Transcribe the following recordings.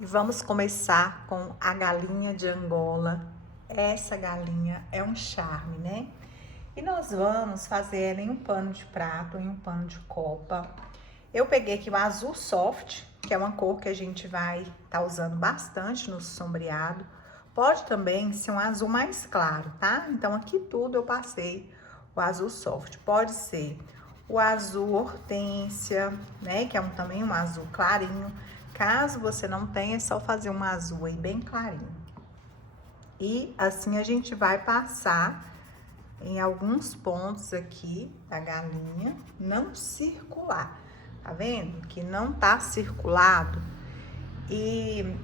E vamos começar com a galinha de Angola. Essa galinha é um charme, né? E nós vamos fazer ela em um pano de prato, em um pano de copa. Eu peguei aqui o azul soft, que é uma cor que a gente vai estar usando bastante no sombreado. Pode também ser um azul mais claro, tá? Então aqui tudo eu passei o azul soft. Pode ser o azul hortênsia, né? Que é também um azul clarinho. Caso você não tenha, é só fazer um azul aí bem clarinho. E assim a gente vai passar em alguns pontos aqui da galinha, não circular. Tá vendo? Que não tá circulado. E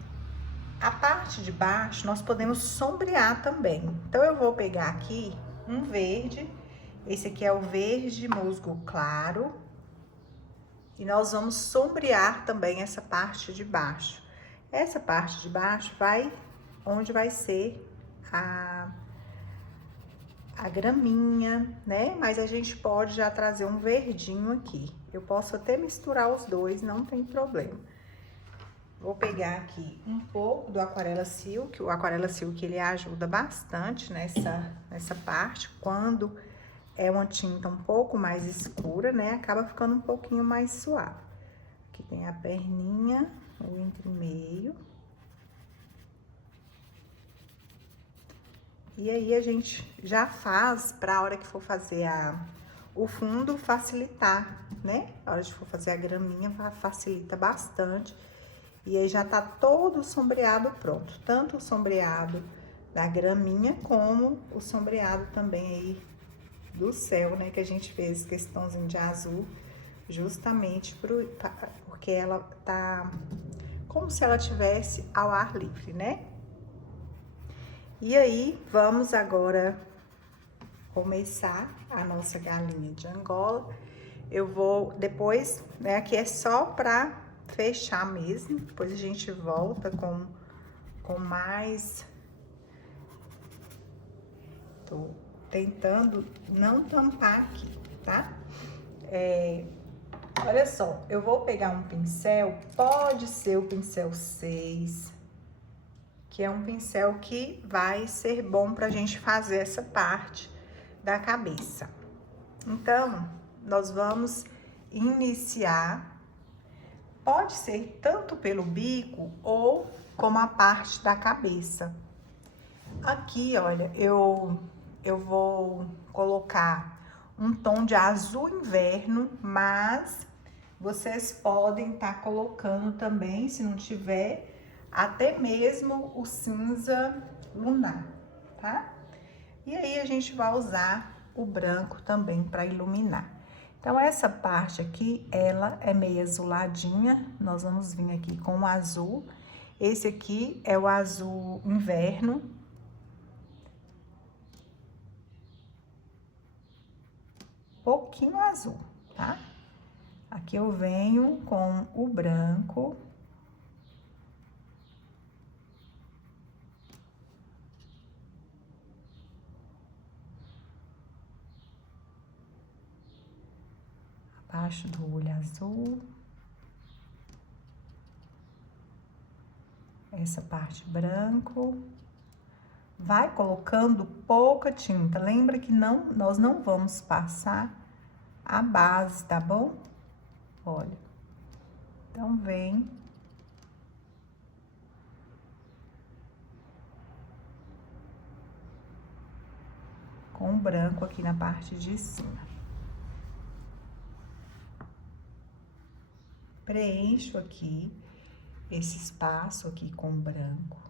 a parte de baixo nós podemos sombrear também. Então eu vou pegar aqui um verde. Esse aqui é o verde musgo claro. E nós vamos sombrear também essa parte de baixo. Essa parte de baixo vai onde vai ser a graminha, né? Mas a gente pode já trazer um verdinho aqui. Eu posso até misturar os dois, não tem problema. Vou pegar aqui um pouco do Aquarela Silk. O Aquarela Silk, ele ajuda bastante nessa parte. Quando é uma tinta um pouco mais escura, né? Acaba ficando um pouquinho mais suave. Aqui tem a perninha, o entremeio. E aí a gente já faz pra hora que for fazer o fundo facilitar, né? A hora de for fazer a graminha facilita bastante. E aí já tá todo o sombreado pronto. Tanto o sombreado da graminha como o sombreado também aí do céu, né? Que a gente fez questãozinho de azul, justamente porque ela tá como se ela tivesse ao ar livre, né? E aí, vamos agora começar a nossa galinha de Angola. Eu vou depois, né, aqui é só pra fechar mesmo. Depois a gente volta com mais. Tô tentando não tampar aqui, tá? Olha só, eu vou pegar um pincel, pode ser o pincel 6, que é um pincel que vai ser bom pra gente fazer essa parte da cabeça. Então, nós vamos iniciar, pode ser tanto pelo bico ou como a parte da cabeça. Aqui, olha, eu vou colocar um tom de azul inverno, mas vocês podem estar colocando também, se não tiver, até mesmo o cinza lunar, tá? E aí a gente vai usar o branco também para iluminar. Então essa parte aqui, ela é meio azuladinha, nós vamos vir aqui com o azul. Esse aqui é o azul inverno. Pouquinho azul, tá? Aqui eu venho com o branco. Abaixo do olho azul. Essa parte branco. Vai colocando pouca tinta. Lembra que nós não vamos passar a base, tá bom? Olha. Então, vem. Com o branco aqui na parte de cima. Preencho aqui esse espaço aqui com branco.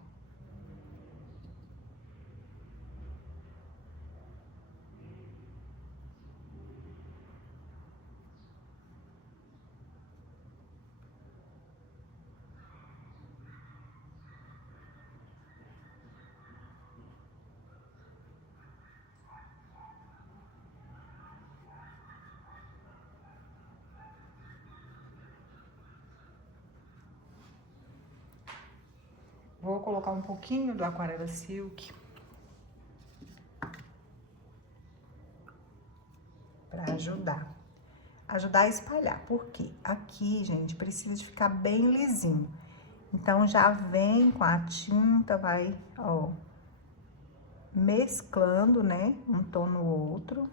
Vou colocar um pouquinho do Aquarela Silk para ajudar a espalhar. Porque aqui, gente, precisa de ficar bem lisinho. Então, já vem com a tinta, vai, ó, mesclando, né, um tom no outro.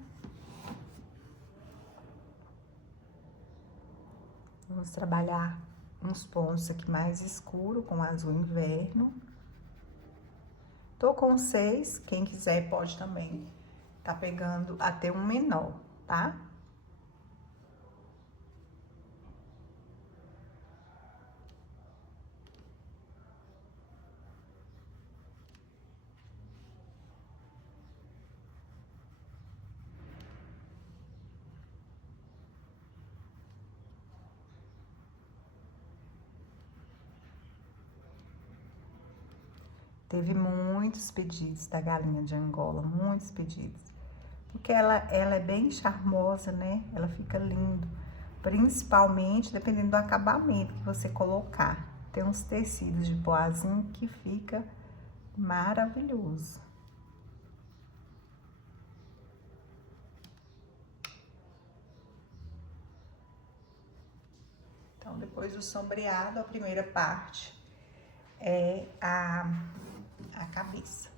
Vamos trabalhar uns pontos aqui mais escuro com azul inverno. Tô com 6, quem quiser pode também tá pegando até um menor, tá? Teve muitos pedidos da galinha de Angola, muitos pedidos. Porque ela é bem charmosa, né? Ela fica lindo. Principalmente dependendo do acabamento que você colocar. Tem uns tecidos de boazinho que fica maravilhoso. Então, depois do sombreado, a primeira parte é a cabeça.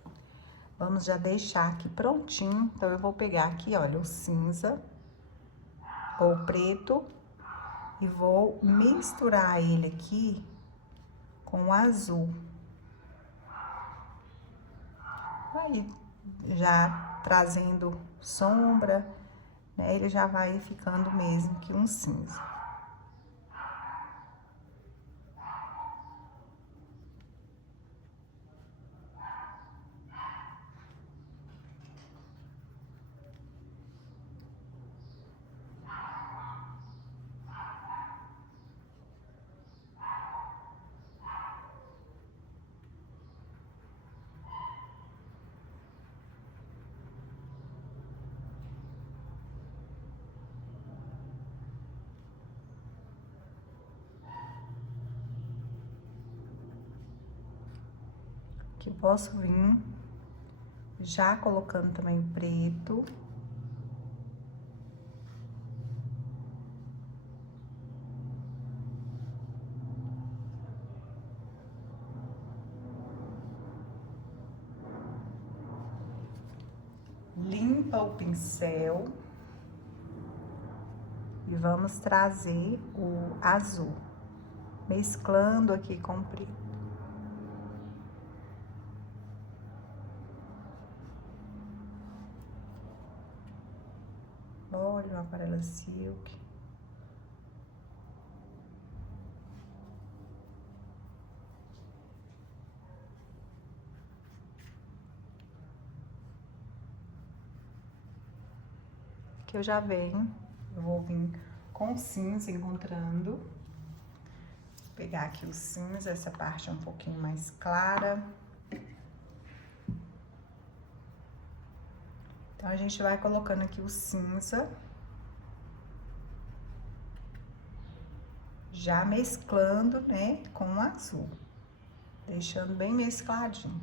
Vamos já deixar aqui prontinho. Então, eu vou pegar aqui, olha, o cinza ou preto e vou misturar ele aqui com o azul. Aí, já trazendo sombra, né? Ele já vai ficando mesmo que um cinza. Que posso vir já colocando também preto. Limpa o pincel. E vamos trazer o azul, mesclando aqui com o preto. Olha o aquarela silk. Que eu já venho, eu vou vir com cinza encontrando. Vou pegar aqui o cinza, essa parte é um pouquinho mais clara. Então, a gente vai colocando aqui o cinza. Já mesclando, né, com o azul. Deixando bem mescladinho.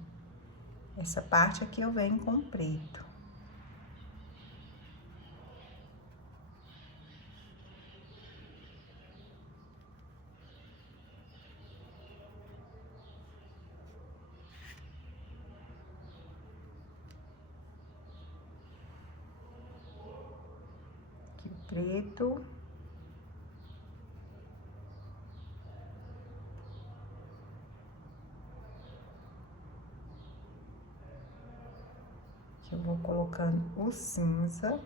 Essa parte aqui eu venho com preto. Aqui o preto. Eu vou colocando o cinza.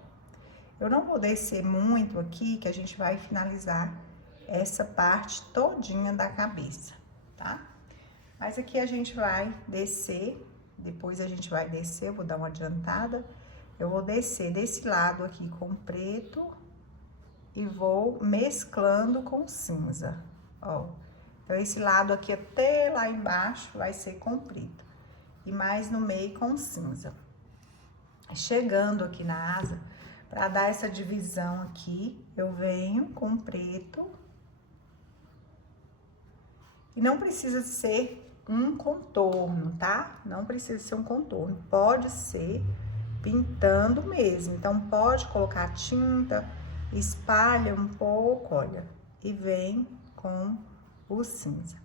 Eu não vou descer muito aqui, que a gente vai finalizar essa parte todinha da cabeça, tá? Mas aqui a gente vai descer, depois a gente vai descer, eu vou dar uma adiantada. Eu vou descer desse lado aqui com preto e vou mesclando com cinza, ó. Então, esse lado aqui até lá embaixo vai ser com preto e mais no meio com cinza. Chegando aqui na asa, para dar essa divisão aqui, eu venho com preto. E não precisa ser um contorno, tá? Não precisa ser um contorno, pode ser pintando mesmo. Então, pode colocar tinta, espalha um pouco, olha, e vem com o cinza.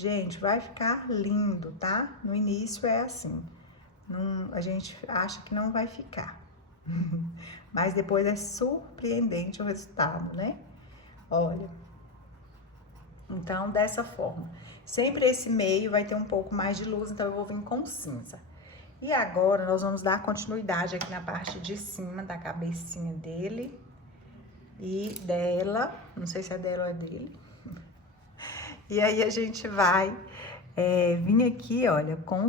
Gente, vai ficar lindo, tá? No início é assim, a gente acha que não vai ficar, mas depois é surpreendente o resultado, né? Olha, então dessa forma, sempre esse meio vai ter um pouco mais de luz, então eu vou vir com cinza. E agora nós vamos dar continuidade aqui na parte de cima da cabecinha dele e dela, não sei se é dela ou é dele. E aí a gente vai vir aqui, olha, com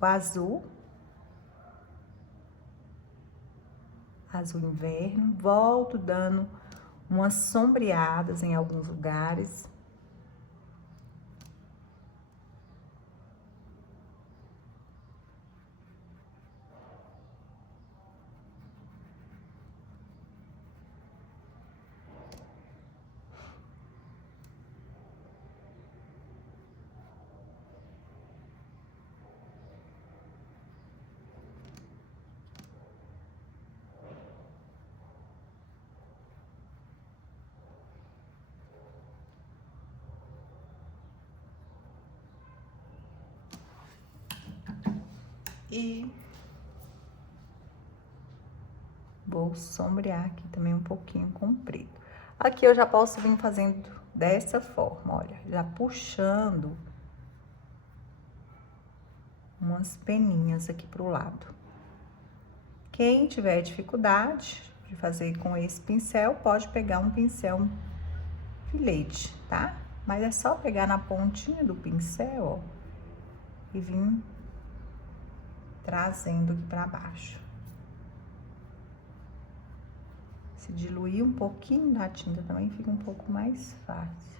o azul inverno, volto dando umas sombreadas em alguns lugares. E vou sombrear aqui também um pouquinho com preto. Aqui eu já posso vir fazendo dessa forma, olha, já puxando umas peninhas aqui pro lado. Quem tiver dificuldade de fazer com esse pincel, pode pegar um pincel filete, tá? Mas é só pegar na pontinha do pincel, ó, e vir trazendo aqui pra baixo. Se diluir um pouquinho na tinta também, fica um pouco mais fácil.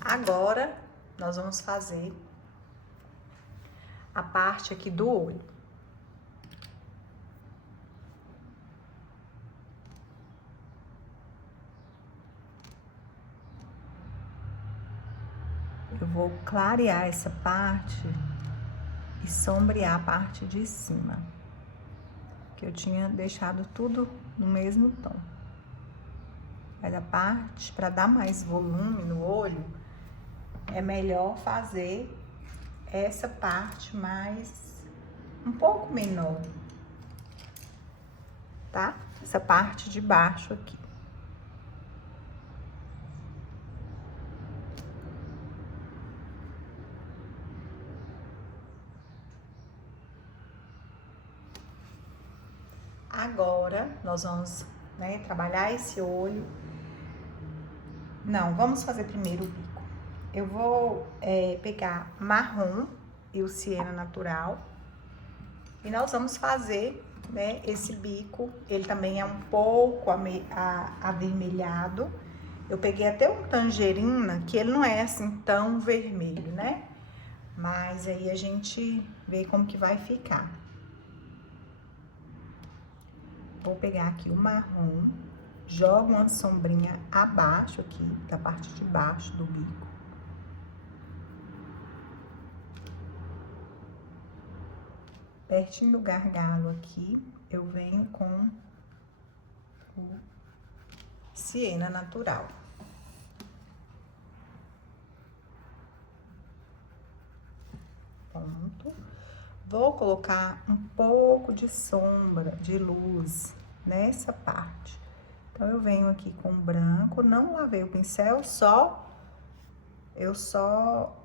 Agora, nós vamos fazer a parte aqui do olho. Eu vou clarear essa parte e sombrear a parte de cima, que eu tinha deixado tudo no mesmo tom. Mas a parte, para dar mais volume no olho, é melhor fazer essa parte mais, um pouco menor, tá? Essa parte de baixo aqui. Agora, nós vamos, né, trabalhar esse olho. Não, vamos fazer primeiro o bico. Eu vou pegar marrom e o siena natural. E nós vamos fazer, né, esse bico. Ele também é um pouco avermelhado. Eu peguei até um tangerina, que ele não é assim tão vermelho, né? Mas aí a gente vê como que vai ficar. Vou pegar aqui o marrom, jogo uma sombrinha abaixo aqui, da parte de baixo do bico. Pertinho do gargalo aqui, eu venho com o siena natural. Pronto. Vou colocar um pouco de sombra, de luz, nessa parte. Então, eu venho aqui com branco, não lavei o pincel, eu só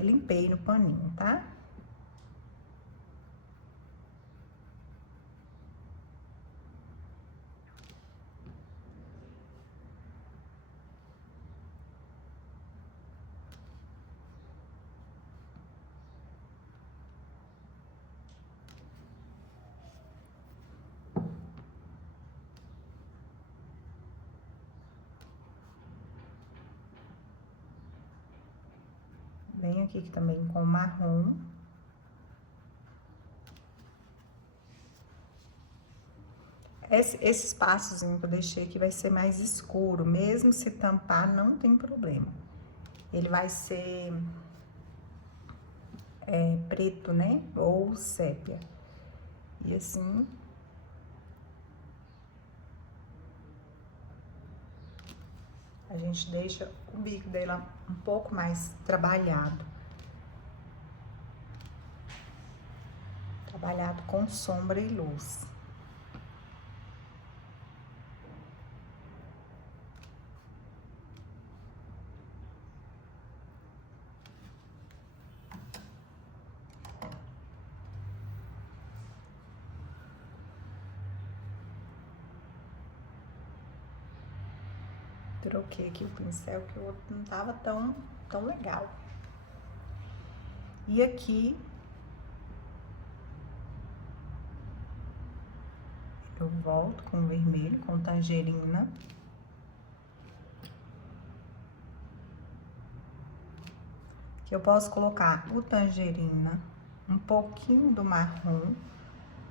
limpei no paninho, tá? Venho aqui também com marrom. Esse espaçozinho que eu deixei aqui vai ser mais escuro, mesmo se tampar, não tem problema. Ele vai ser preto, né? Ou sépia. E assim, A gente deixa o bico dela um pouco mais trabalhado. Trabalhado com sombra e luz. Troquei aqui o pincel, que o outro não tava tão legal. E aqui eu volto com o vermelho, com tangerina. Que eu posso colocar o tangerina, um pouquinho do marrom,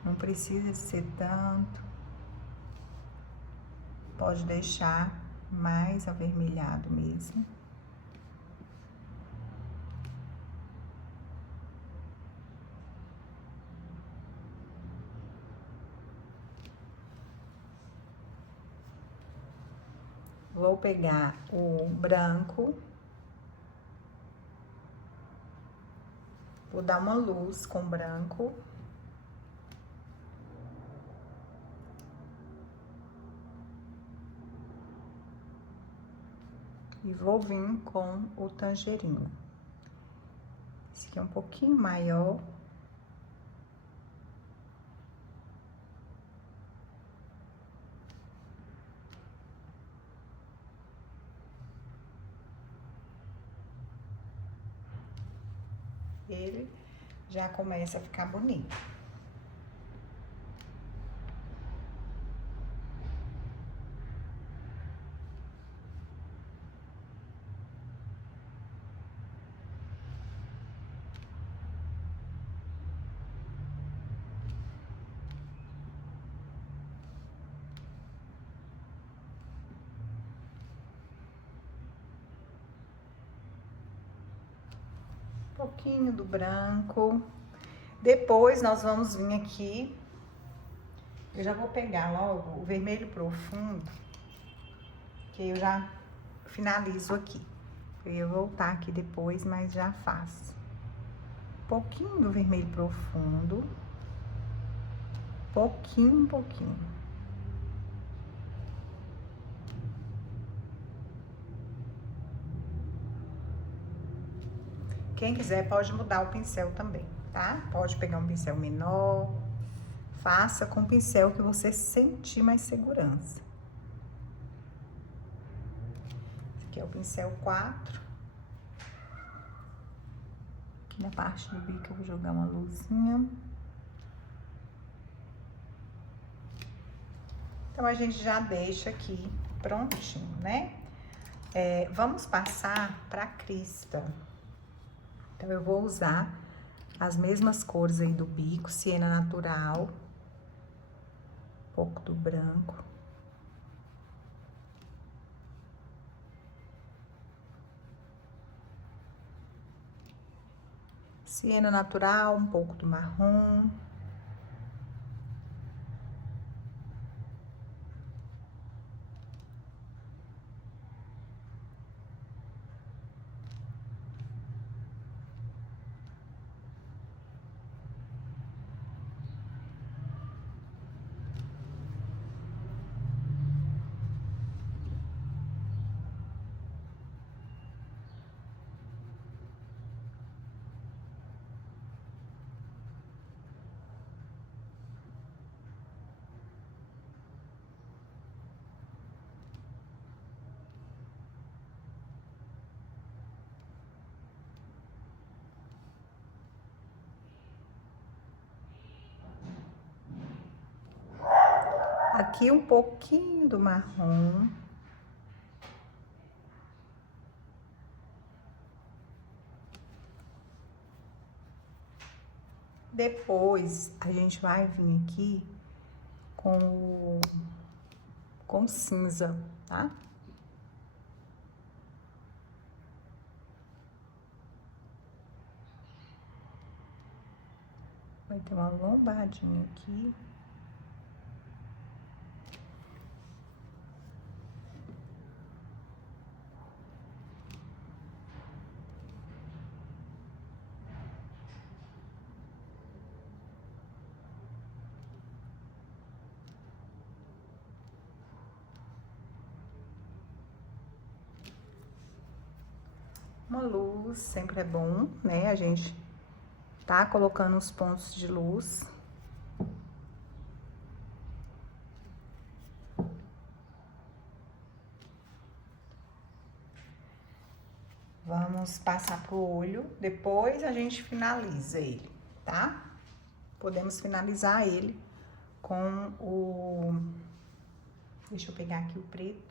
não precisa ser tanto. Pode deixar mais avermelhado mesmo. Vou pegar o branco. Vou dar uma luz com branco. E vou vir com o tangerina. Esse aqui é um pouquinho maior. Ele já começa a ficar bonito. Pouquinho do branco. Depois nós vamos vir aqui. Eu já vou pegar logo o vermelho profundo, que eu já finalizo aqui. Eu ia voltar aqui depois, mas já faço. Pouquinho do vermelho profundo. Pouquinho. Quem quiser pode mudar o pincel também, tá? Pode pegar um pincel menor. Faça com o pincel que você sentir mais segurança. Esse aqui é o pincel 4. Aqui na parte do bico eu vou jogar uma luzinha. Então, a gente já deixa aqui prontinho, né? Vamos passar pra crista. Então, eu vou usar as mesmas cores aí do bico, siena natural, um pouco do branco. Siena natural, um pouco do marrom. Aqui um pouquinho do marrom. Depois, a gente vai vir aqui com cinza, tá? Vai ter uma lombadinha aqui. uma luz sempre é bom, né? A gente tá colocando os pontos de luz. Vamos passar pro olho, depois a gente finaliza ele, tá? Podemos finalizar ele com o... Deixa eu pegar aqui o preto.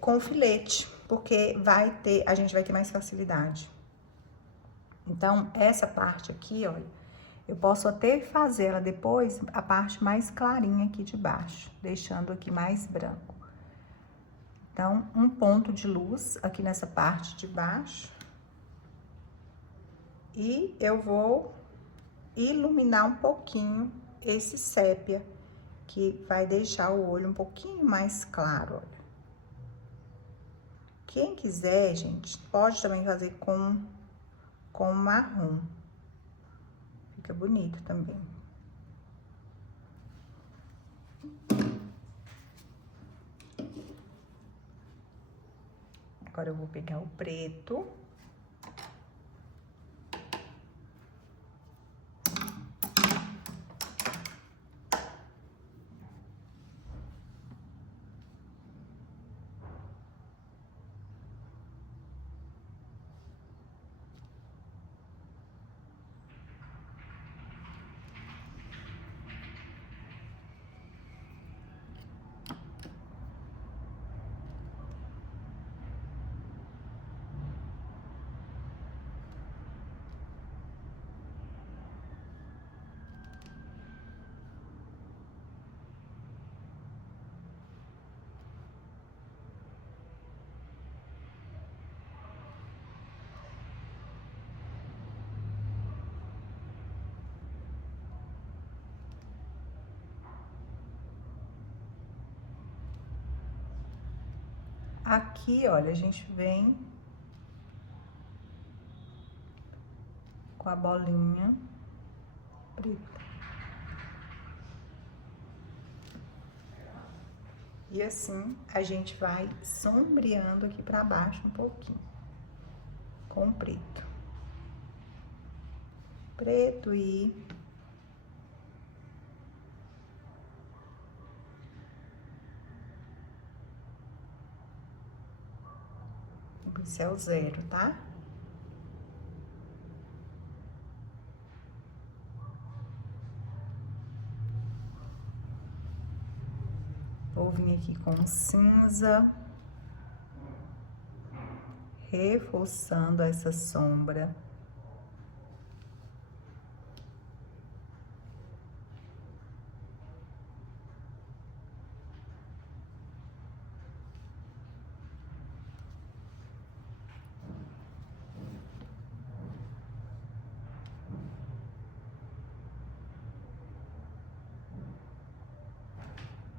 Com o filete, porque a gente vai ter mais facilidade. Então, essa parte aqui, olha, eu posso até fazer ela depois, a parte mais clarinha aqui de baixo, deixando aqui mais branco. Então, um ponto de luz aqui nessa parte de baixo. E eu vou iluminar um pouquinho esse sépia, que vai deixar o olho um pouquinho mais claro, olha. Quem quiser, gente, pode também fazer com marrom. Fica bonito também. Agora eu vou pegar o preto. Aqui, olha, a gente vem com a bolinha preta. E assim, a gente vai sombreando aqui pra baixo um pouquinho, com o preto. Preto e... pincel zero, tá? Vou vir aqui com cinza, reforçando essa sombra.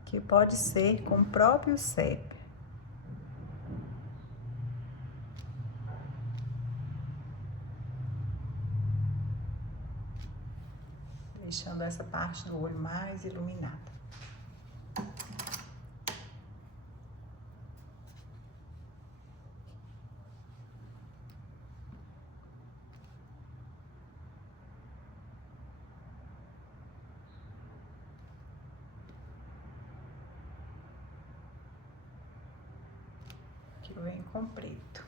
Que pode ser com o próprio sépia. Deixando essa parte do olho mais iluminada. Aqui vem com preto.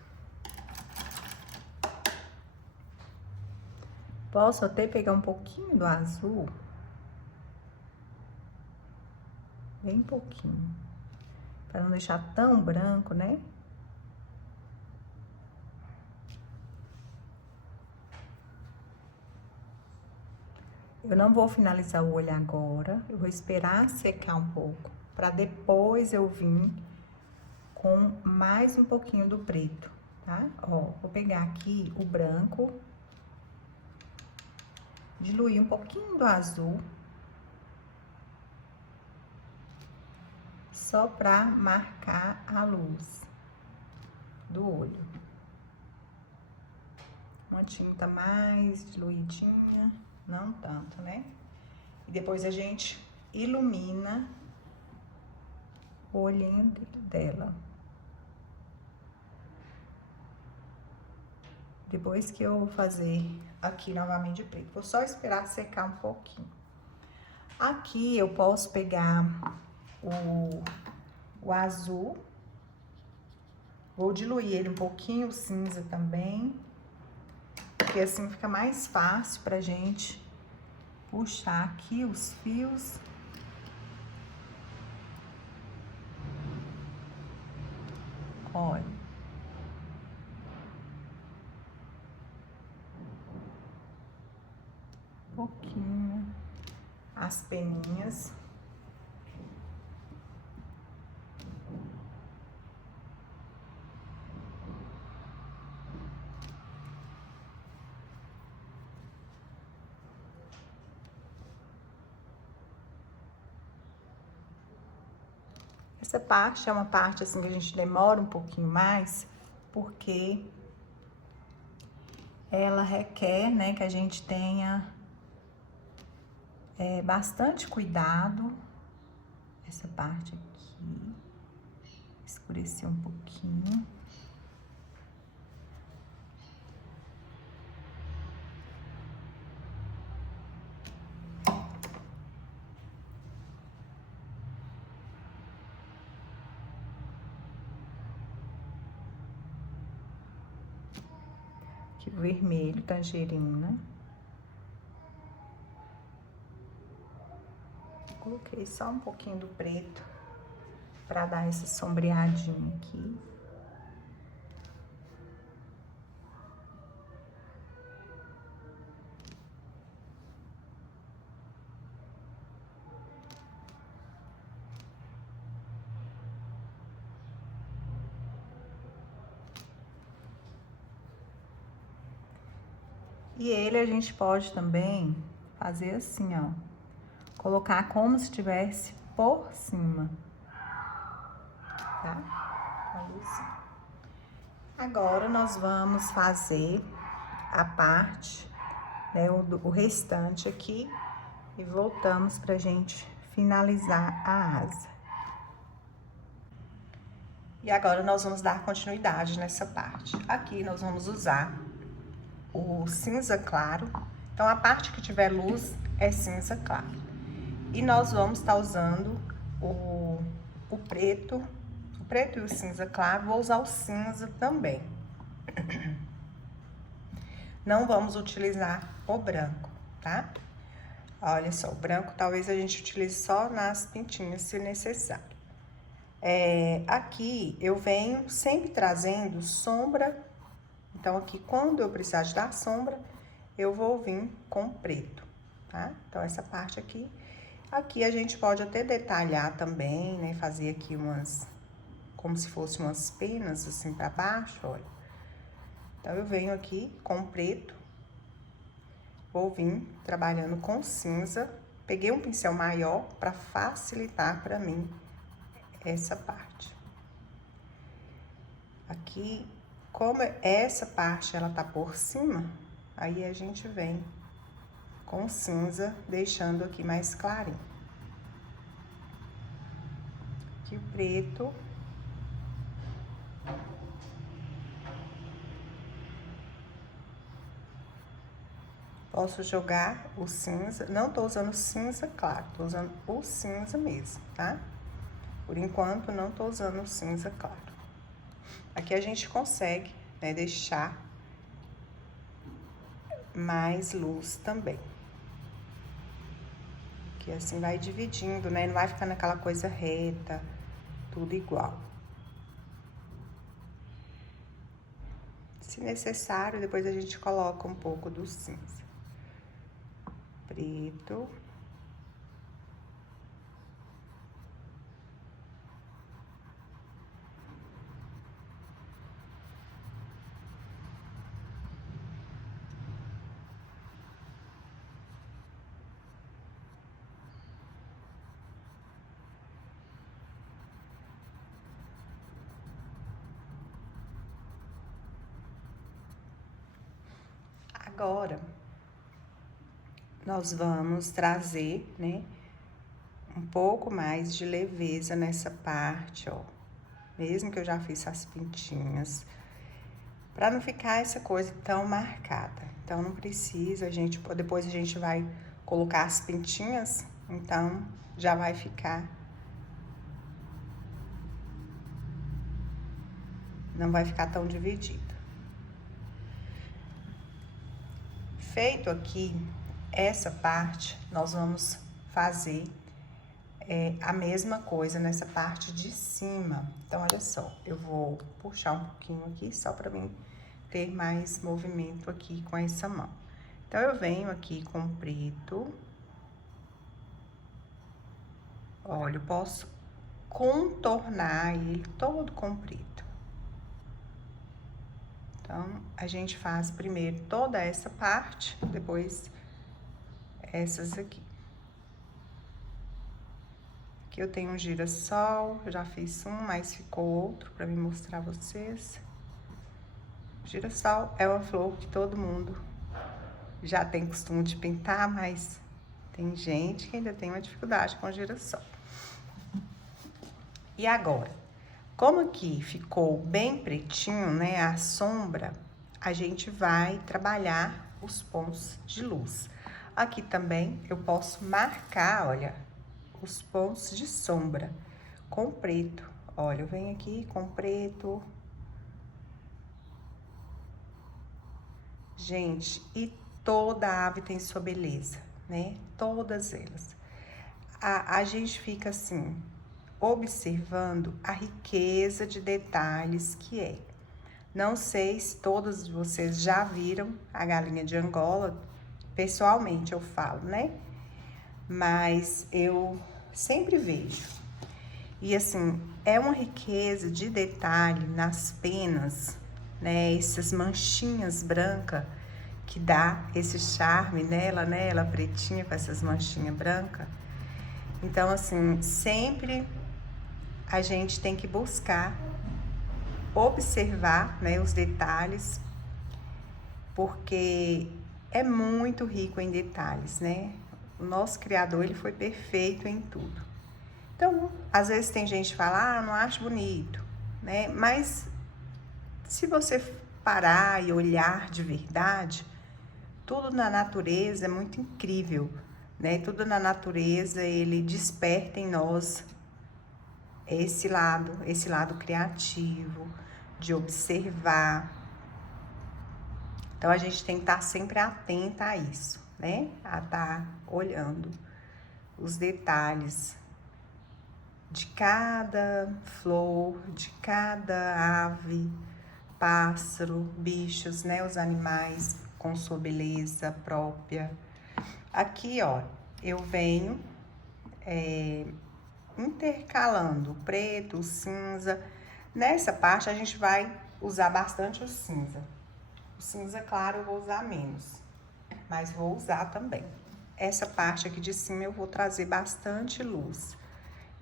Posso até pegar um pouquinho do azul. Bem pouquinho. Para não deixar tão branco, né? Eu não vou finalizar o olho agora. Eu vou esperar secar um pouco. Para depois eu vir com mais um pouquinho do preto, tá? Ó, vou pegar aqui o branco. Diluir um pouquinho do azul. Só pra marcar a luz do olho. Uma tinta mais diluidinha, não tanto, né? E depois a gente ilumina o olhinho dela. depois que eu fazer aqui novamente de preto. Vou só esperar secar um pouquinho. Aqui eu posso pegar o azul, vou diluir ele um pouquinho, o cinza também, porque assim fica mais fácil pra gente puxar aqui os fios. Olha. Um pouquinho as peninhas. Essa parte é uma parte assim que a gente demora um pouquinho mais, porque ela requer, né, que a gente tenha bastante cuidado. Essa parte aqui, escurecer um pouquinho. Aqui o vermelho, tangerina. Coloquei só um pouquinho do preto para dar essa sombreadinha aqui. E ele a gente pode também fazer assim, ó. Colocar como se estivesse por cima, tá? Agora, nós vamos fazer a parte, né, o restante aqui e voltamos pra gente finalizar a asa. E agora, nós vamos dar continuidade nessa parte. Aqui, nós vamos usar o cinza claro. Então, a parte que tiver luz é cinza claro. E nós vamos estar usando o preto e o cinza claro. Vou usar o cinza também. Não vamos utilizar o branco, tá? Olha só, o branco talvez a gente utilize só nas pintinhas, se necessário. Aqui eu venho sempre trazendo sombra. Então, aqui, quando eu precisar de dar sombra, eu vou vir com preto, tá? Então, essa parte aqui. Aqui a gente pode até detalhar também, né? Fazer aqui umas, como se fosse umas penas assim pra baixo, olha. Então, eu venho aqui com preto. Vou vir trabalhando com cinza. Peguei um pincel maior pra facilitar pra mim essa parte. Aqui, como essa parte ela tá por cima, aí a gente vem com cinza, deixando aqui mais clarinho. Aqui o preto. Posso jogar o cinza, não tô usando cinza claro, tô usando o cinza mesmo, tá? Por enquanto, não tô usando o cinza claro. Aqui a gente consegue, né, deixar mais luz também. Que assim vai dividindo, né? Não vai ficando aquela coisa reta, tudo igual. Se necessário, depois a gente coloca um pouco do cinza. Preto. Agora, nós vamos trazer, né, um pouco mais de leveza nessa parte, ó. Mesmo que eu já fiz as pintinhas, para não ficar essa coisa tão marcada. Então não precisa, depois a gente vai colocar as pintinhas, então já vai ficar, não vai ficar tão dividido. Feito aqui essa parte, nós vamos fazer a mesma coisa nessa parte de cima. Então, olha só, eu vou puxar um pouquinho aqui, só para mim ter mais movimento aqui com essa mão. Então, eu venho aqui com o preto. Olha, eu posso contornar ele todo comprido. Então, a gente faz primeiro toda essa parte, depois essas aqui. Aqui eu tenho um girassol, eu já fiz um, mas ficou outro pra me mostrar a vocês. Girassol é uma flor que todo mundo já tem costume de pintar, mas tem gente que ainda tem uma dificuldade com girassol. E agora, como aqui ficou bem pretinho, né, a sombra, a gente vai trabalhar os pontos de luz. Aqui também eu posso marcar, olha, os pontos de sombra com preto. Olha, eu venho aqui com preto. Gente, e toda ave tem sua beleza, né? Todas elas. A gente fica assim, observando a riqueza de detalhes que é. Não sei se todos vocês já viram a galinha de Angola, pessoalmente eu falo, né? Mas eu sempre vejo. E assim, é uma riqueza de detalhe nas penas, né? Essas manchinhas brancas que dá esse charme nela, né? Ela pretinha com essas manchinhas brancas. Então, assim, sempre a gente tem que buscar observar, né, os detalhes, porque é muito rico em detalhes, né? O nosso Criador, ele foi perfeito em tudo. Então, às vezes tem gente que fala, não acho bonito, né? Mas se você parar e olhar de verdade, tudo na natureza é muito incrível, né? Tudo na natureza, ele desperta em nós esse lado criativo, de observar. Então, a gente tem que estar sempre atenta a isso, né? A estar olhando os detalhes de cada flor, de cada ave, pássaro, bichos, né? Os animais com sua beleza própria. Aqui, ó, eu venho intercalando o preto, o cinza. Nessa parte, a gente vai usar bastante o cinza. O cinza claro eu vou usar menos, mas vou usar também. Essa parte aqui de cima eu vou trazer bastante luz.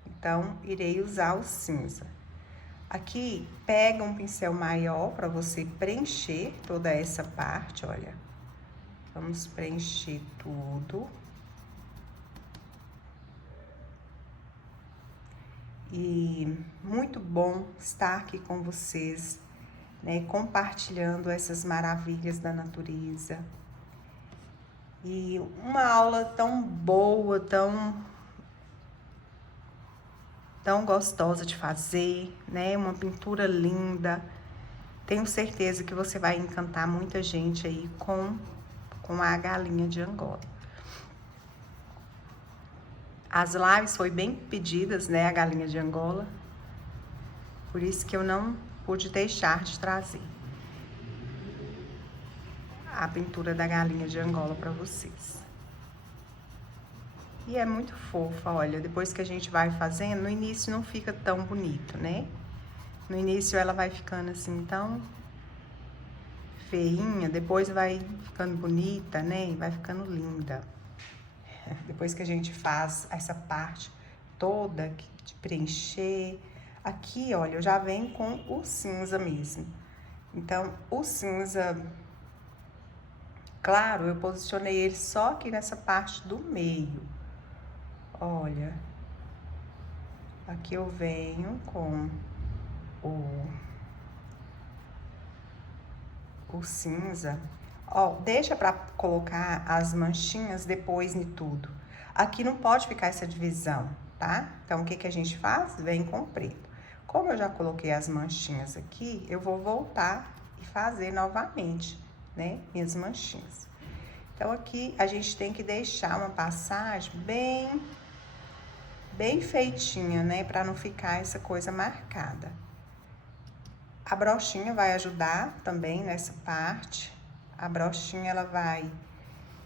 Então, irei usar o cinza. Aqui, pega um pincel maior para você preencher toda essa parte, olha. Vamos preencher tudo. E muito bom estar aqui com vocês, né, compartilhando essas maravilhas da natureza. E uma aula tão boa, tão gostosa de fazer, né? Uma pintura linda. Tenho certeza que você vai encantar muita gente aí com a galinha de Angola. As lives foi bem pedidas, né? A galinha de Angola. Por isso que eu não pude deixar de trazer a pintura da galinha de Angola para vocês. E é muito fofa, olha, depois que a gente vai fazendo, no início não fica tão bonito, né? No início ela vai ficando assim tão feinha, depois vai ficando bonita, né? E vai ficando linda. Depois que a gente faz essa parte toda de preencher. Aqui, olha, eu já venho com o cinza mesmo. Então, o cinza claro, eu posicionei ele só aqui nessa parte do meio. Olha, aqui eu venho com o cinza, ó, deixa pra colocar as manchinhas depois de tudo. Aqui não pode ficar essa divisão, tá? Então, o que que a gente faz? Vem com preto. Como eu já coloquei as manchinhas aqui, eu vou voltar e fazer novamente, né, minhas manchinhas. Então, aqui a gente tem que deixar uma passagem bem feitinha, né, pra não ficar essa coisa marcada. A brochinha vai ajudar também nessa parte. A brochinha,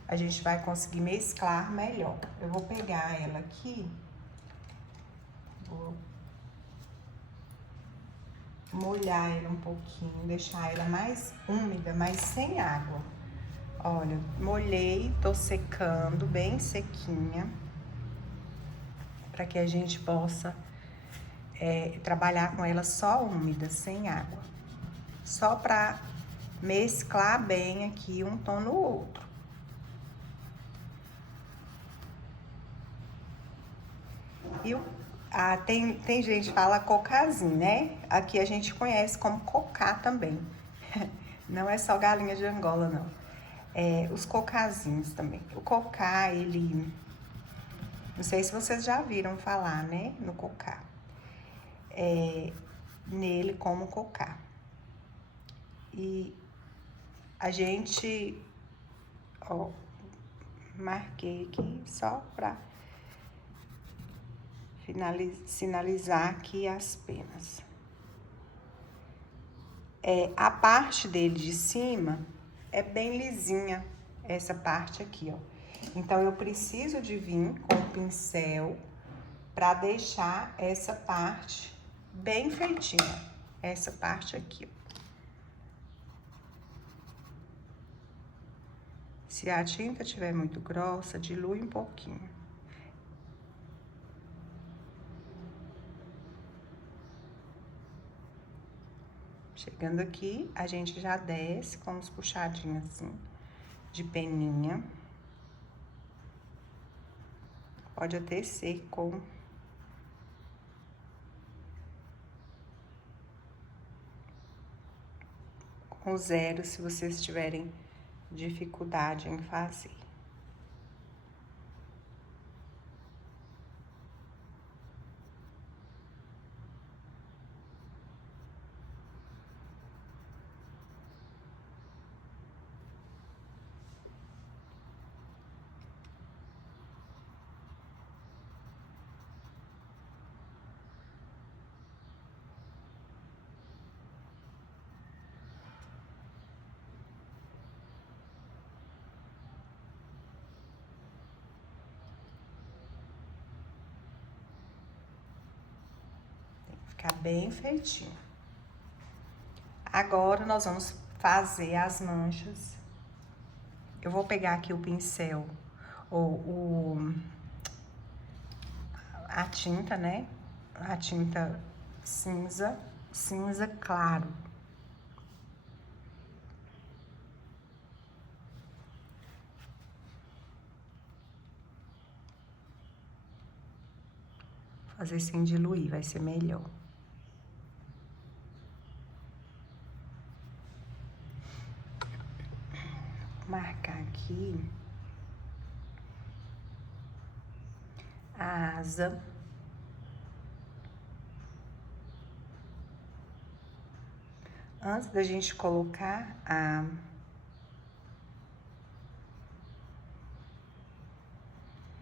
a gente vai conseguir mesclar melhor. Eu vou pegar ela aqui, vou molhar ela um pouquinho, deixar ela mais úmida, mas sem água. Olha, molhei, tô secando, bem sequinha, para que a gente possa trabalhar com ela só úmida, sem água. Só para mesclar bem aqui um tom no outro. E tem gente que fala cocazinho, né? Aqui a gente conhece como cocá também. Não é só galinha de Angola, não. Os cocazinhos também. O cocá, ele... Não sei se vocês já viram falar, né? No cocá. Nele como cocá. E a gente... Ó, marquei aqui só pra sinalizar aqui as penas. A parte dele de cima é bem lisinha, essa parte aqui, ó. Então, eu preciso de vir com o pincel pra deixar essa parte bem feitinha. Essa parte aqui, ó. Se a tinta estiver muito grossa, dilui um pouquinho. Chegando aqui, a gente já desce com uns puxadinhos assim, de peninha. Pode até ser com zero, se vocês tiverem dificuldade em fazer. Ficar bem feitinho. Agora, nós vamos fazer as manchas. Eu vou pegar aqui o pincel, a tinta, né? A tinta cinza claro. Fazer sem diluir, vai ser melhor. Marcar aqui a asa. Antes da gente colocar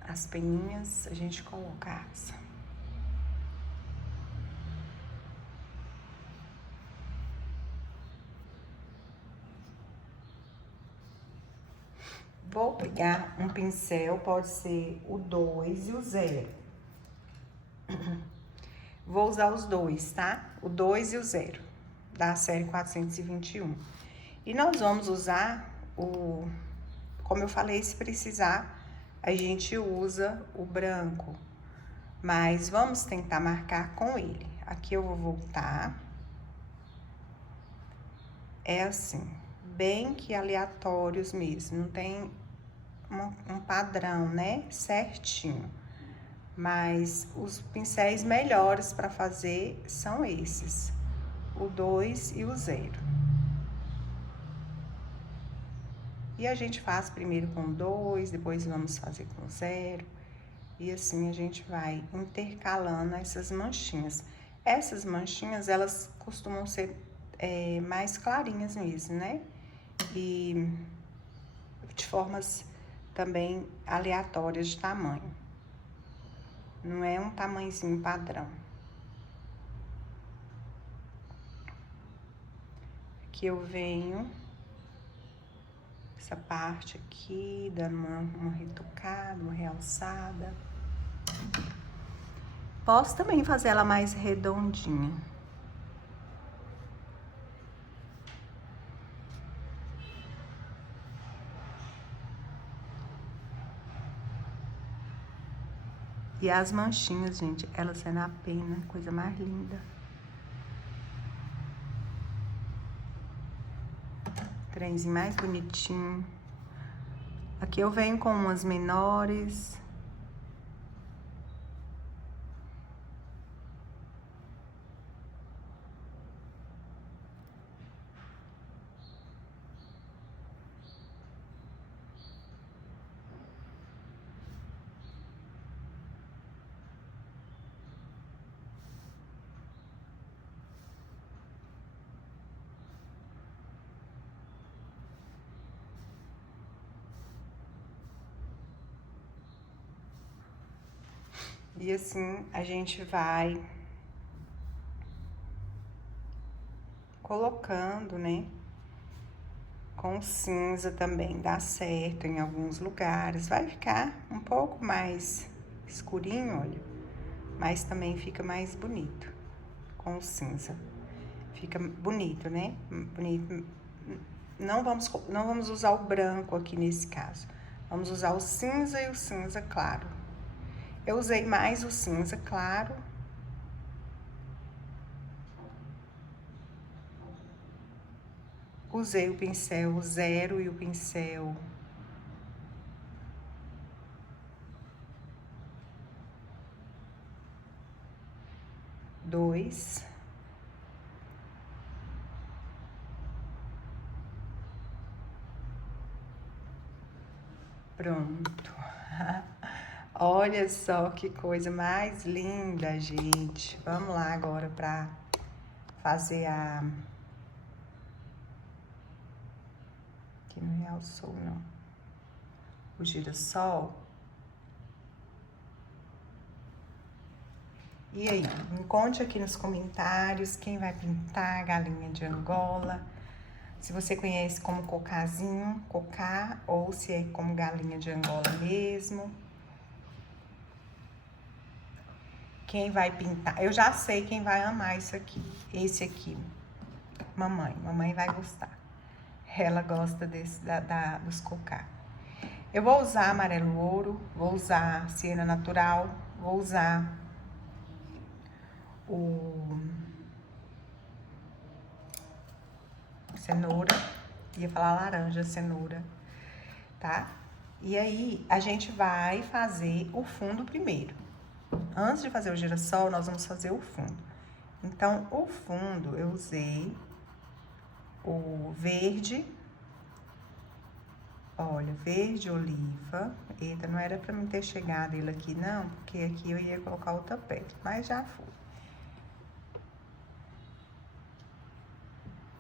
as peninhas, a gente coloca a asa. Vou pegar um pincel, pode ser o 2 e o 0. Vou usar os dois, tá? O 2 e o 0, da série 421. E nós vamos usar como eu falei, se precisar, a gente usa o branco. Mas vamos tentar marcar com ele. Aqui eu vou voltar. É assim, bem que aleatórios mesmo, não tem um padrão, né, certinho. Mas os pincéis melhores para fazer são esses, o 2 e o 0. E a gente faz primeiro com 2, depois vamos fazer com 0. E assim a gente vai intercalando essas manchinhas. Essas manchinhas, elas costumam ser mais clarinhas mesmo, né? E de formas também aleatórias de tamanho. Não é um tamanhozinho padrão. Aqui eu venho, essa parte aqui, dando uma retocada, uma realçada. Posso também fazer ela mais redondinha. E as manchinhas, gente, elas é na pena, coisa mais linda. Trenzinho mais bonitinho. Aqui eu venho com umas menores. E assim a gente vai colocando, né? Com cinza também dá certo em alguns lugares. Vai ficar um pouco mais escurinho, olha. Mas também fica mais bonito com cinza. Fica bonito, né? Bonito. Não vamos usar o branco aqui nesse caso. Vamos usar o cinza e o cinza claro. Eu usei mais o cinza claro. Usei o pincel 0 e o pincel 2. Pronto. Olha só que coisa mais linda, gente. Vamos lá agora para fazer aqui não realçou, não. O girassol. E aí, me conte aqui nos comentários quem vai pintar a galinha de Angola. Se você conhece como cocazinho, cocá, ou se é como galinha de Angola mesmo. Quem vai pintar? Eu já sei quem vai amar isso aqui. Esse aqui. Mamãe. Mamãe vai gostar. Ela gosta dos cocá. Eu vou usar amarelo ouro, vou usar siena natural, vou usar o cenoura, ia falar laranja, cenoura, tá? E aí, a gente vai fazer o fundo primeiro. Antes de fazer o girassol, nós vamos fazer o fundo. Então, o fundo, eu usei o verde, olha, verde oliva. Eita, não era pra mim ter chegado ele aqui, não, porque aqui eu ia colocar o tapete, mas já foi.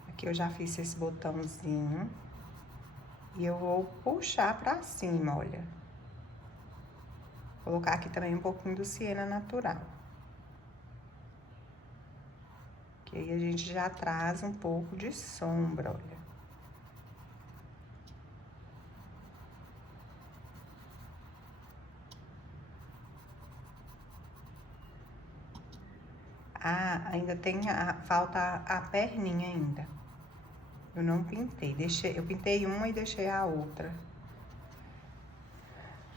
Aqui eu já fiz esse botãozinho. E eu vou puxar pra cima, olha. Vou colocar aqui também um pouquinho do siena natural. Que aí a gente já traz um pouco de sombra, olha. Ah, ainda tem falta a perninha ainda. Eu não pintei, eu pintei uma e deixei a outra.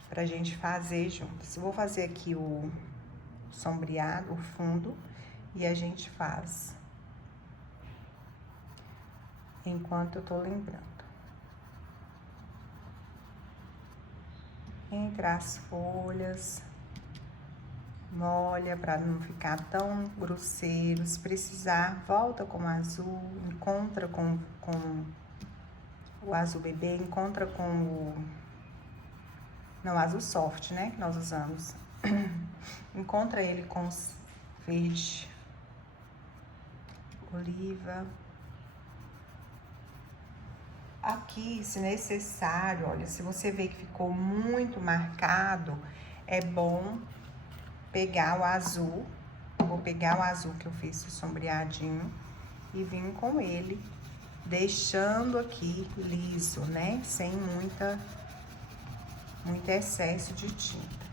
Pra gente fazer juntos. Vou fazer aqui o sombreado, o fundo, e a gente faz. Enquanto eu tô lembrando. Entre as folhas. Molha para não ficar tão grosseiro. Se precisar, volta com azul, encontra com o azul bebê encontra com o... Não, azul soft, né, que nós usamos. Encontra ele com os verde oliva. Aqui, se necessário, olha, se você vê que ficou muito marcado, é bom pegar o azul. Vou pegar o azul que eu fiz o sombreadinho e vim com ele, deixando aqui liso, né? Sem muito excesso de tinta.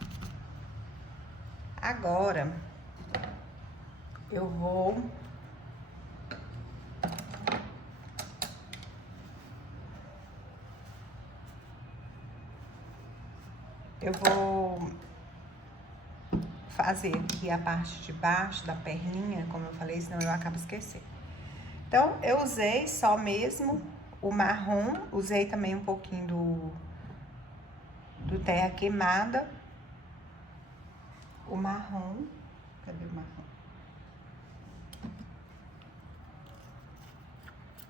Agora, eu vou fazer aqui a parte de baixo da perninha, como eu falei, senão eu acabo esquecendo. Então, eu usei só mesmo o marrom, usei também um pouquinho do terra queimada, o marrom, cadê o marrom?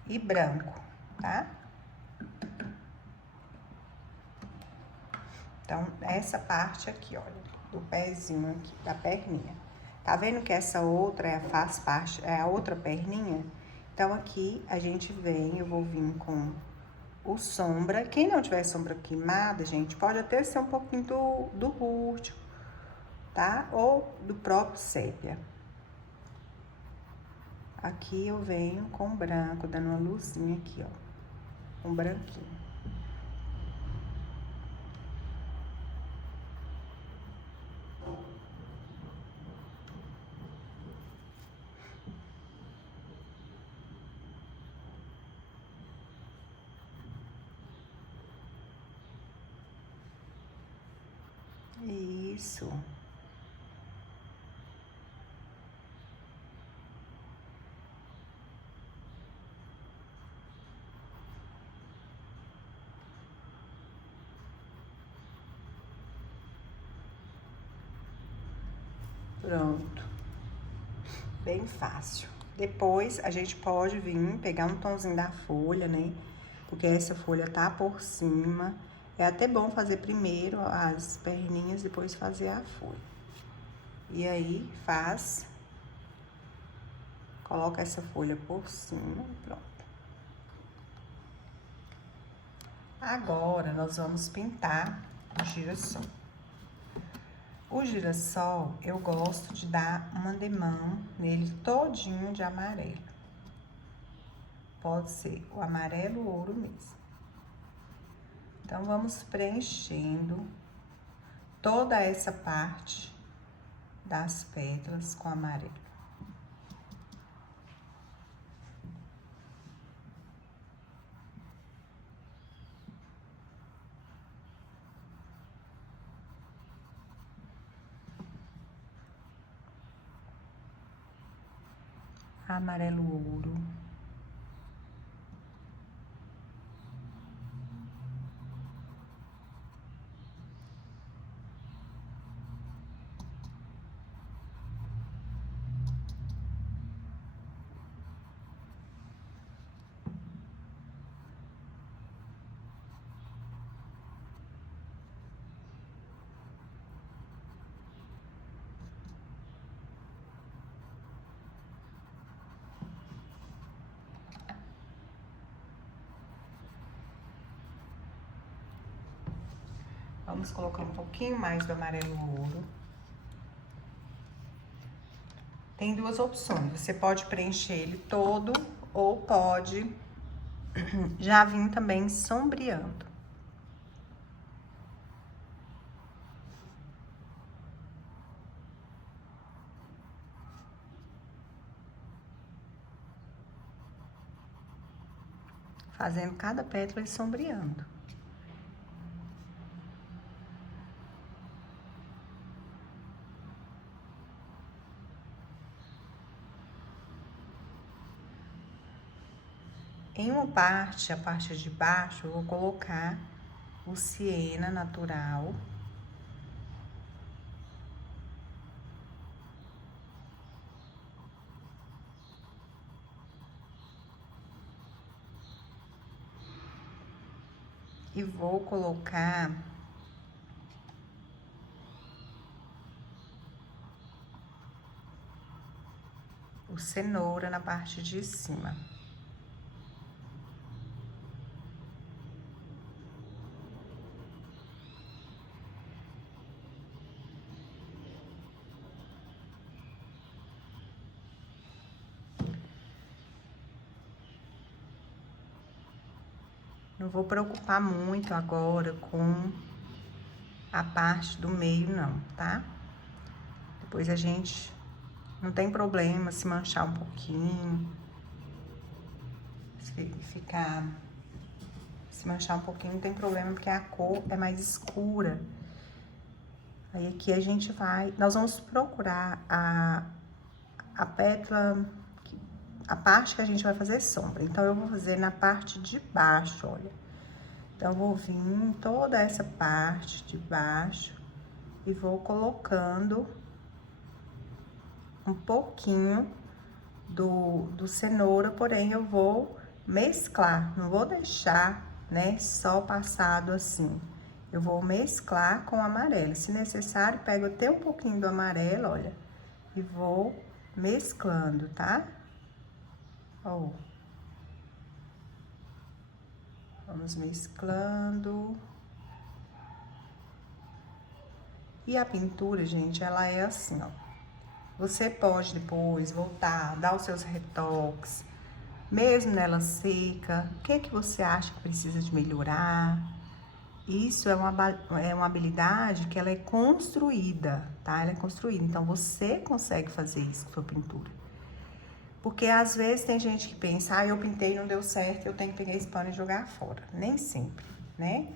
E branco, tá? Então, essa parte aqui, olha, do pezinho aqui, da perninha. Tá vendo que essa outra faz parte, é a outra perninha? Então, aqui a gente vem, eu vou vir com o sombra. Quem não tiver sombra queimada, gente, pode até ser um pouquinho do rústico, tá? Ou do próprio sépia. Aqui eu venho com branco, dando uma luzinha aqui, ó, com branquinho. Isso. Pronto. Bem fácil. Depois, a gente pode vir pegar um tomzinho da folha, né? Porque essa folha tá por cima. É até bom fazer primeiro as perninhas, depois fazer a folha. E aí, coloca essa folha por cima e pronto. Agora, nós vamos pintar o girassol. O girassol, eu gosto de dar uma demão nele todinho de amarelo. Pode ser o amarelo ouro mesmo. Então, vamos preenchendo toda essa parte das pétalas com amarelo. Amarelo ouro. Vamos colocar um pouquinho mais do amarelo ouro. Tem duas opções, você pode preencher ele todo ou pode já vir também sombreando. Fazendo cada pétala e sombreando. Em uma parte, a parte de baixo, eu vou colocar o siena natural. E vou colocar o cenoura na parte de cima. Não vou preocupar muito agora com a parte do meio, não, tá? Depois a gente não tem problema se manchar um pouquinho, se manchar um pouquinho não tem problema, porque a cor é mais escura. Aí aqui a gente nós vamos procurar a pétala, a parte que a gente vai fazer sombra. Então, eu vou fazer na parte de baixo, olha. Então, eu vou vir em toda essa parte de baixo e vou colocando um pouquinho do cenoura, porém, eu vou mesclar, não vou deixar, né, só passado assim. Eu vou mesclar com o amarelo. Se necessário, pego até um pouquinho do amarelo, olha, e vou mesclando, tá? Ó. Vamos mesclando. E a pintura, gente, ela é assim, ó. Você pode depois voltar, dar os seus retoques, mesmo nela seca. O que você acha que precisa de melhorar? Isso é uma habilidade que ela é construída, tá? Ela é construída, então você consegue fazer isso com sua pintura. Porque às vezes tem gente que pensa, eu pintei e não deu certo, eu tenho que pegar esse pano e jogar fora. Nem sempre, né?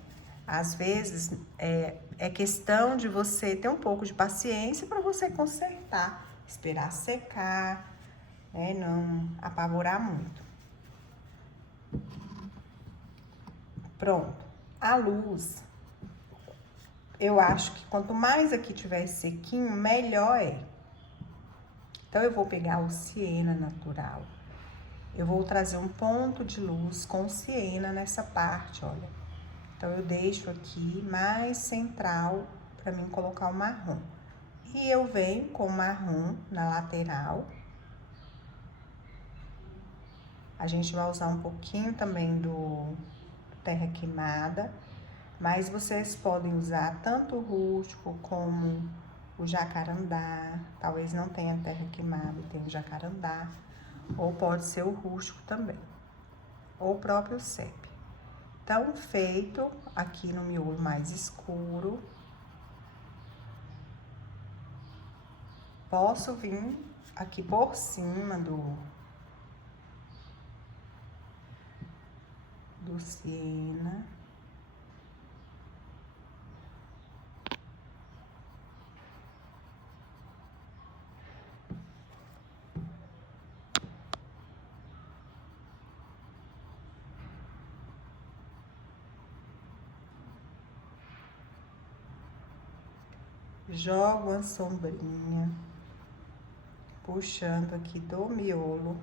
Às vezes é questão de você ter um pouco de paciência para você consertar, esperar secar, né? Não apavorar muito. Pronto. A luz, eu acho que quanto mais aqui tiver sequinho, melhor é. Então, eu vou pegar o siena natural. Eu vou trazer um ponto de luz com siena nessa parte, olha. Então, eu deixo aqui mais central para mim colocar o marrom. E eu venho com o marrom na lateral. A gente vai usar um pouquinho também do terra queimada, mas vocês podem usar tanto o rústico como o jacarandá. Talvez não tenha terra queimada, tem o jacarandá, ou pode ser o rústico também, ou o próprio sépia. Então, feito aqui no miolo mais escuro, posso vir aqui por cima do siena. Jogo a sombrinha, puxando aqui do miolo.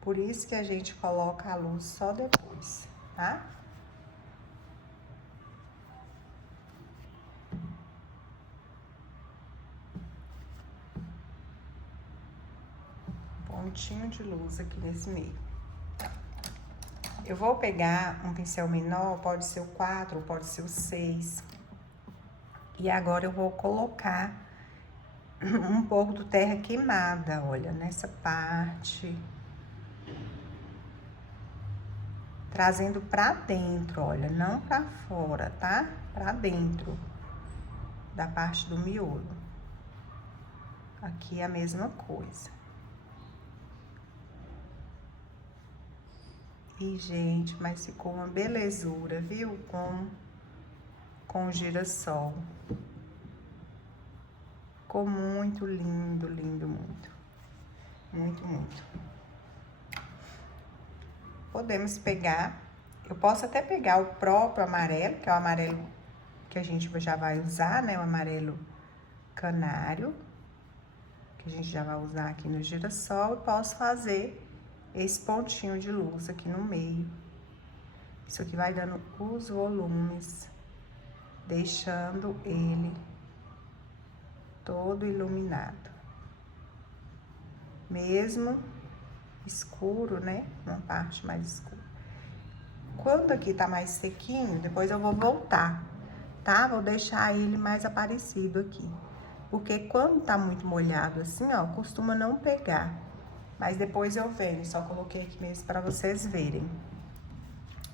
Por isso que a gente coloca a luz só depois, tá? Pontinho de luz aqui nesse meio. Eu vou pegar um pincel menor, pode ser o 4 ou pode ser o 6. E agora eu vou colocar um pouco do terra queimada, olha, nessa parte. Trazendo pra dentro, olha, não pra fora, tá? Pra dentro da parte do miolo. Aqui é a mesma coisa. E, gente, mas ficou uma belezura, viu? Com o girassol. Ficou muito lindo, lindo, muito. Muito, muito. Podemos pegar, eu posso até pegar o próprio amarelo, que é o amarelo que a gente já vai usar, né? O amarelo canário, que a gente já vai usar aqui no girassol. E posso fazer esse pontinho de luz aqui no meio. Isso aqui vai dando os volumes, deixando ele todo iluminado. Mesmo escuro, né? Uma parte mais escura. Quando aqui tá mais sequinho, depois eu vou voltar, tá? Vou deixar ele mais aparecido aqui. Porque quando tá muito molhado assim, ó, costuma não pegar. Mas depois eu venho, só coloquei aqui mesmo pra vocês verem.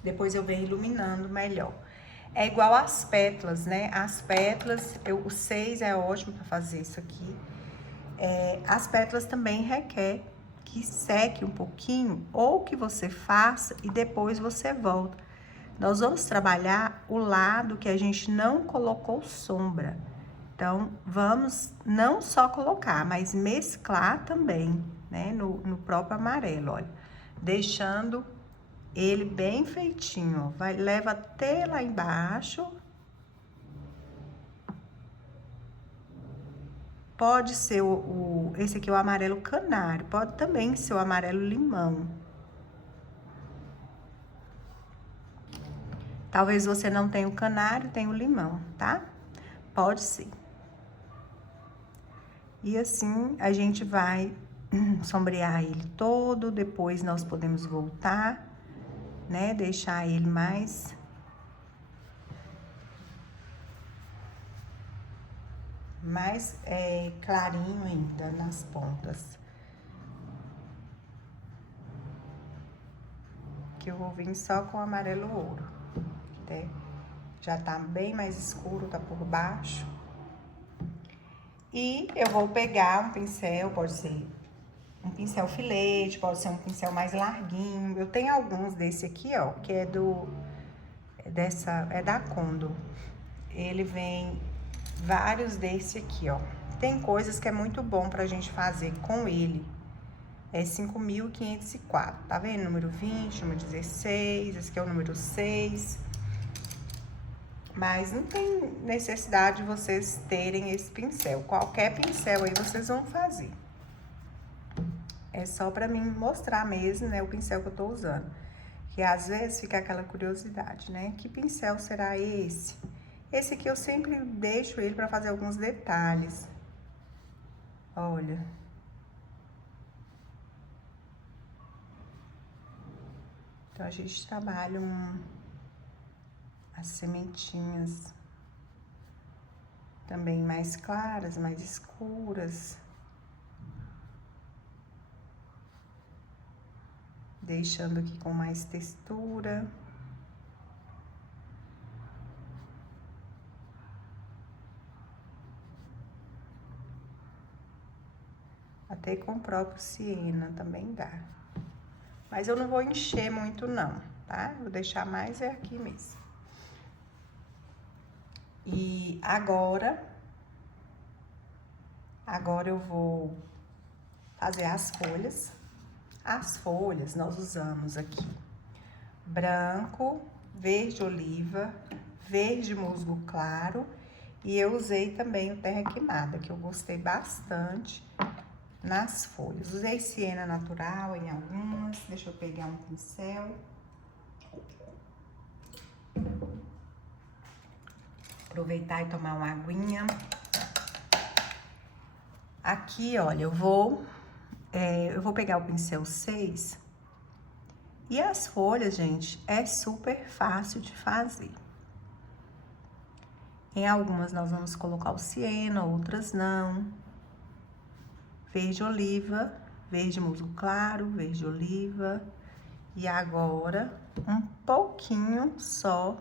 Depois eu venho iluminando melhor. É igual as pétalas, né? As pétalas, o 6 é ótimo pra fazer isso aqui. As pétalas também requer que seque um pouquinho ou que você faça e depois você volta. Nós vamos trabalhar o lado que a gente não colocou sombra. Então, vamos não só colocar, mas mesclar também, né? No próprio amarelo, olha. Deixando ele bem feitinho, ó. Leva até lá embaixo. Pode ser esse aqui é o amarelo canário, pode também ser o amarelo limão. Talvez você não tenha o canário, tenha o limão, tá? Pode ser. E assim, a gente vai sombrear ele todo, depois nós podemos voltar, né? Deixar ele mais clarinho ainda nas pontas. Que eu vou vir só com o amarelo ouro, né? Já tá bem mais escuro, tá por baixo. E eu vou pegar um pincel, pode ser um pincel filete, pode ser um pincel mais larguinho. Eu tenho alguns desse aqui, ó, que é da Condo. Ele vem vários desse aqui, ó. Tem coisas que é muito bom pra gente fazer com ele. É 5.504, tá vendo? Número 20, número 16, esse aqui é o número 6. Mas não tem necessidade de vocês terem esse pincel. Qualquer pincel aí vocês vão fazer. É só pra mim mostrar mesmo, né, o pincel que eu tô usando. Que às vezes fica aquela curiosidade, né? Que pincel será esse? Esse aqui eu sempre deixo ele pra fazer alguns detalhes. Olha. Então, a gente trabalha as sementinhas também mais claras, mais escuras. Deixando aqui com mais textura. Até com o próprio siena também dá. Mas eu não vou encher muito não, tá? Vou deixar mais aqui mesmo. E agora eu vou fazer as folhas. As folhas nós usamos aqui branco, verde oliva, verde musgo claro. E eu usei também o terra queimada, que eu gostei bastante nas folhas. Usei siena natural em algumas. Deixa eu pegar um pincel. Aproveitar e tomar uma aguinha. Aqui, olha, eu vou pegar o pincel 6. E as folhas, gente, é super fácil de fazer. Em algumas nós vamos colocar o siena, outras não. Verde oliva, verde musgo claro, verde oliva. E agora, um pouquinho só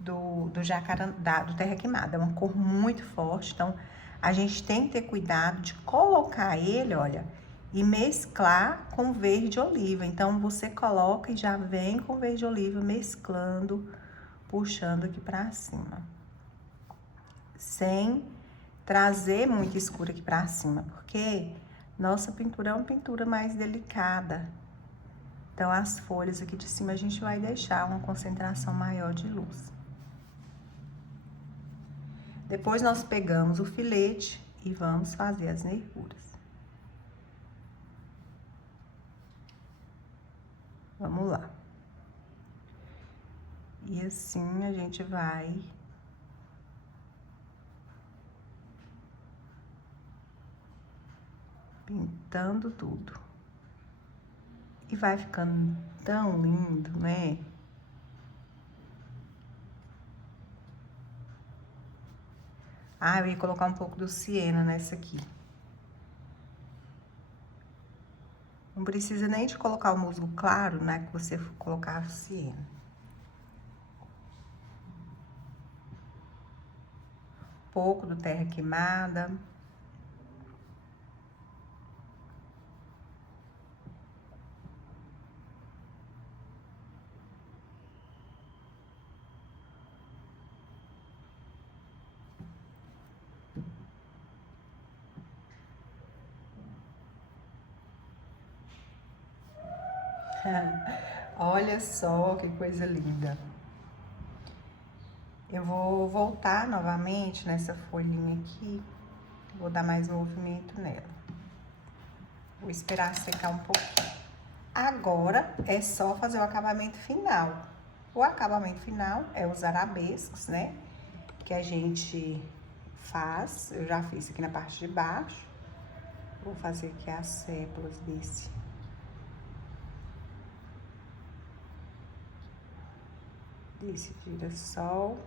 do jacarandá, do terra queimada. É uma cor muito forte, então a gente tem que ter cuidado de colocar ele, olha, e mesclar com verde oliva. Então, você coloca e já vem com verde oliva mesclando, puxando aqui pra cima. Sem trazer muito escuro aqui pra cima, porque nossa pintura é uma pintura mais delicada. Então, as folhas aqui de cima a gente vai deixar uma concentração maior de luz. Depois, nós pegamos o filete e vamos fazer as nervuras. Vamos lá. E assim a gente vai pintando tudo. E vai ficando tão lindo, né? Ah, eu ia colocar um pouco do siena nessa aqui. Não precisa nem de colocar o musgo claro, né? Que você for colocar a siena. Pouco do terra queimada. Olha só que coisa linda. Eu vou voltar novamente nessa folhinha aqui. Vou dar mais movimento nela. Vou esperar secar um pouquinho. Agora é só fazer o acabamento final. O acabamento final é os arabescos, né? Que a gente faz. Eu já fiz aqui na parte de baixo. Vou fazer aqui as sépalas desse girassol,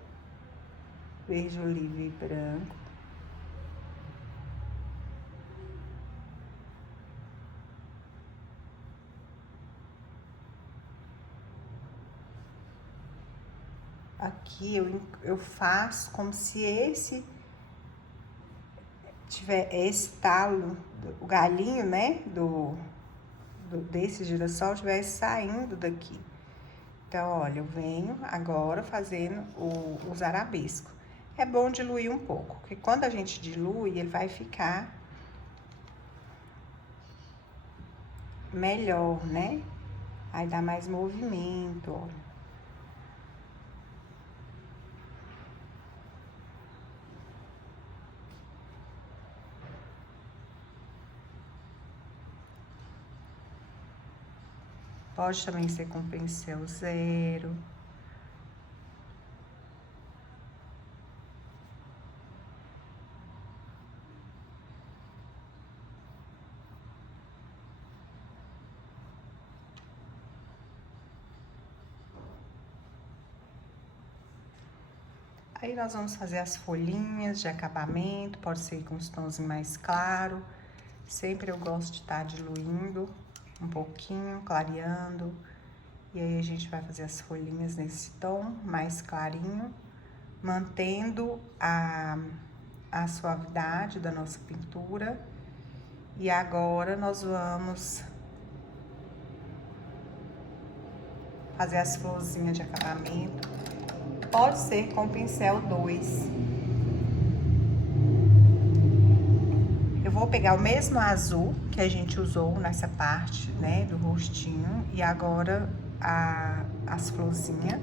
verde, oliva e branco. Aqui eu faço como se esse tiver esse talo, o galinho, né, desse girassol estivesse saindo daqui. Então, olha, eu venho agora fazendo os arabescos. É bom diluir um pouco, porque quando a gente dilui, ele vai ficar melhor, né? Aí dá mais movimento, olha. Pode também ser com pincel zero. Aí nós vamos fazer as folhinhas de acabamento, pode ser com os tons mais claros. Sempre eu gosto de estar diluindo um pouquinho, clareando. E aí a gente vai fazer as folhinhas nesse tom mais clarinho, mantendo a suavidade da nossa pintura. E agora nós vamos fazer as florzinhas de acabamento. Pode ser com pincel 2. Eu vou pegar o mesmo azul que a gente usou nessa parte, né, do rostinho. E agora as florzinhas.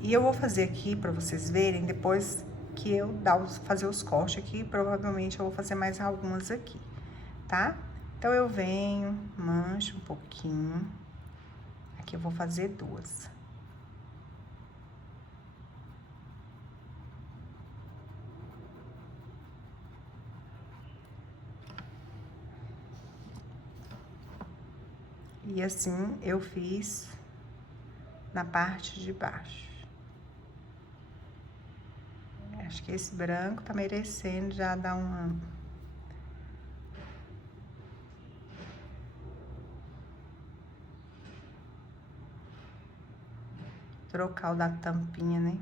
E eu vou fazer aqui pra vocês verem, depois que eu fazer os cortes aqui, provavelmente eu vou fazer mais algumas aqui, tá? Então, eu venho, mancho um pouquinho. Aqui eu vou fazer 2. E assim eu fiz na parte de baixo. Acho que esse branco tá merecendo já dar uma... trocar o da tampinha, né?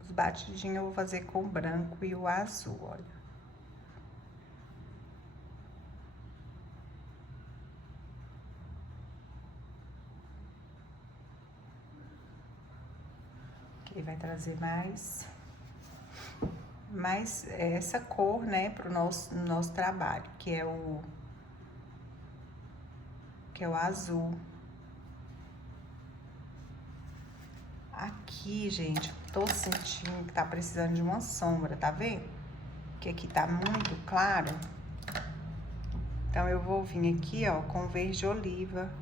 Os batidinhos eu vou fazer com o branco e o azul, olha. Que vai trazer mais essa cor, né, pro nosso trabalho, que que é o azul. Aqui, gente, tô sentindo que tá precisando de uma sombra, tá vendo? Que aqui tá muito claro. Então, eu vou vir aqui, ó, com verde oliva.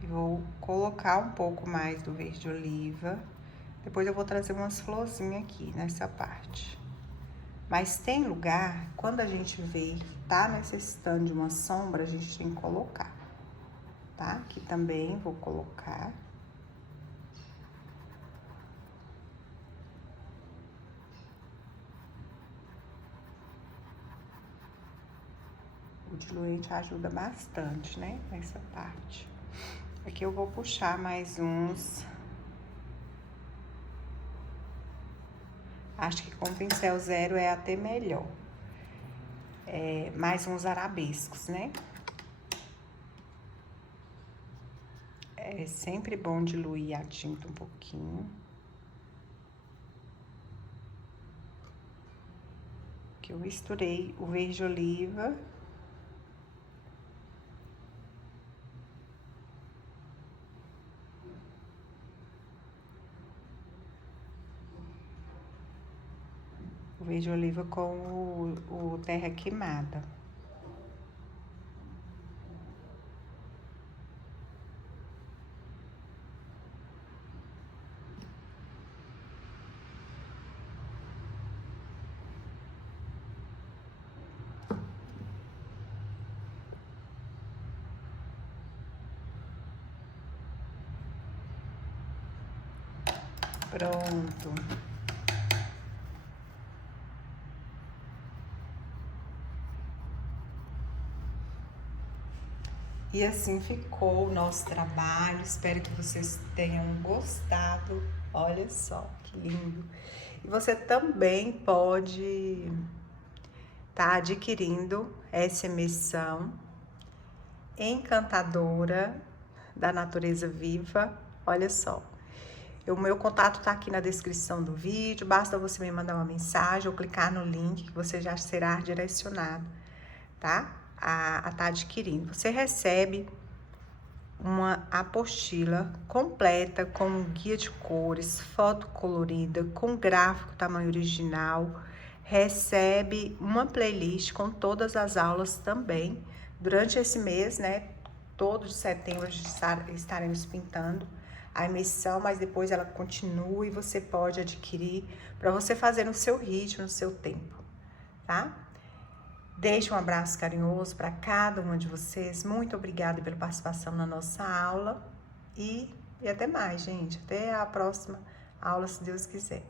E vou colocar um pouco mais do verde oliva. Depois eu vou trazer umas florzinhas aqui nessa parte. Mas tem lugar, quando a gente vê que tá necessitando de uma sombra, a gente tem que colocar, tá? Aqui também vou colocar. O diluente ajuda bastante, né? Nessa parte. Aqui eu vou puxar mais uns. Acho que com pincel zero é até melhor. Mais uns arabescos, né? É sempre bom diluir a tinta um pouquinho. Que eu misturei o verde oliva. O verde oliva com o terra queimada. Pronto. E assim ficou o nosso trabalho. Espero que vocês tenham gostado. Olha só que lindo. E você também pode estar adquirindo essa emissão encantadora da natureza viva. Olha só. O meu contato tá aqui na descrição do vídeo. Basta você me mandar uma mensagem ou clicar no link que você já será direcionado, tá? A tá adquirindo. Você recebe uma apostila completa com um guia de cores, foto colorida, com gráfico tamanho original. Recebe uma playlist com todas as aulas também. Durante esse mês, né? Todo de setembro estaremos pintando a emissão, mas depois ela continua e você pode adquirir para você fazer no seu ritmo, no seu tempo, tá? Deixo um abraço carinhoso para cada uma de vocês. Muito obrigada pela participação na nossa aula e até mais, gente. Até a próxima aula, se Deus quiser.